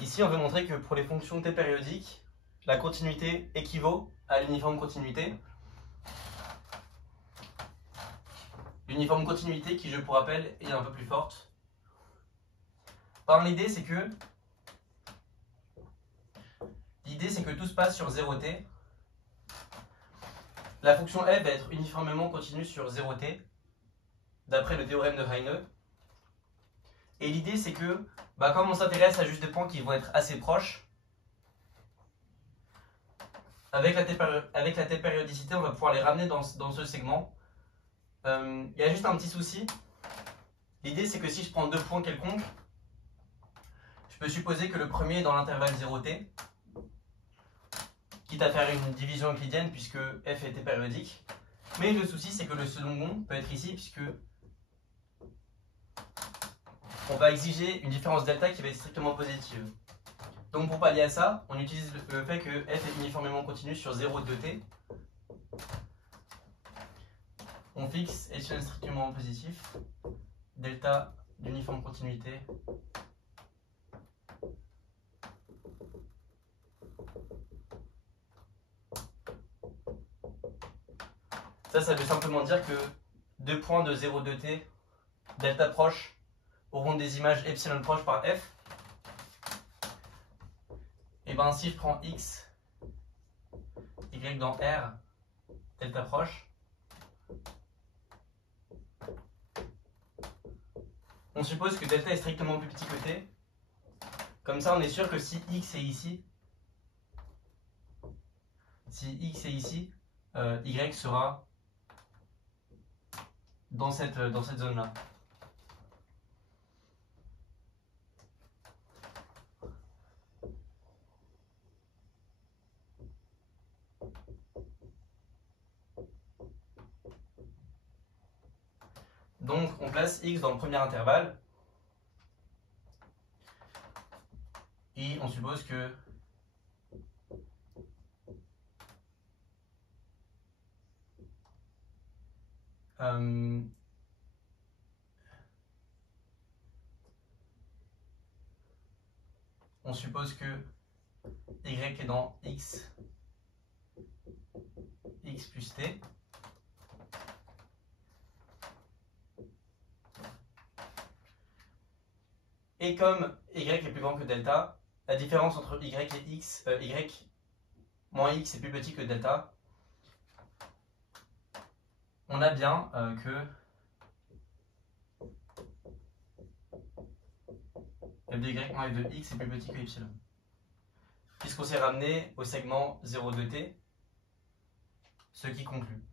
Ici, on veut montrer que pour les fonctions t périodiques, la continuité équivaut à l'uniforme continuité. L'uniforme continuité qui, je vous rappelle, est un peu plus forte. Or, l'idée, c'est que tout se passe sur 0t. La fonction f va être uniformément continue sur 0t, d'après le théorème de Heine. Et l'idée, c'est que, comme on s'intéresse à juste des points qui vont être assez proches, avec la t-périodicité, on va pouvoir les ramener dans ce segment. Il y a juste un petit souci. L'idée, c'est que si je prends deux points quelconques, je peux supposer que le premier est dans l'intervalle 0t, quitte à faire une division euclidienne puisque f est t-périodique. Mais le souci, c'est que le second peut être ici puisque on va exiger une différence delta qui va être strictement positive. Donc pour pallier à ça, on utilise le fait que f est uniformément continu sur 0 2t. On fixe epsilon strictement positif, delta d'uniforme continuité ça veut simplement dire que deux points de 0 2t, delta proche, auront des images epsilon proches par f. Et bien si je prends x, y dans R, delta proche, on suppose que delta est strictement plus petit que t. Comme ça, on est sûr que si x est ici, y sera dans cette zone-là. Donc, on place x dans le premier intervalle. Et on suppose que y est dans x plus t. Et comme y est plus grand que delta, la différence entre y et x, y moins x est plus petit que delta, on a bien que f de y moins f de x est plus petit que epsilon. Puisqu'on s'est ramené au segment 0,2t, ce qui conclut.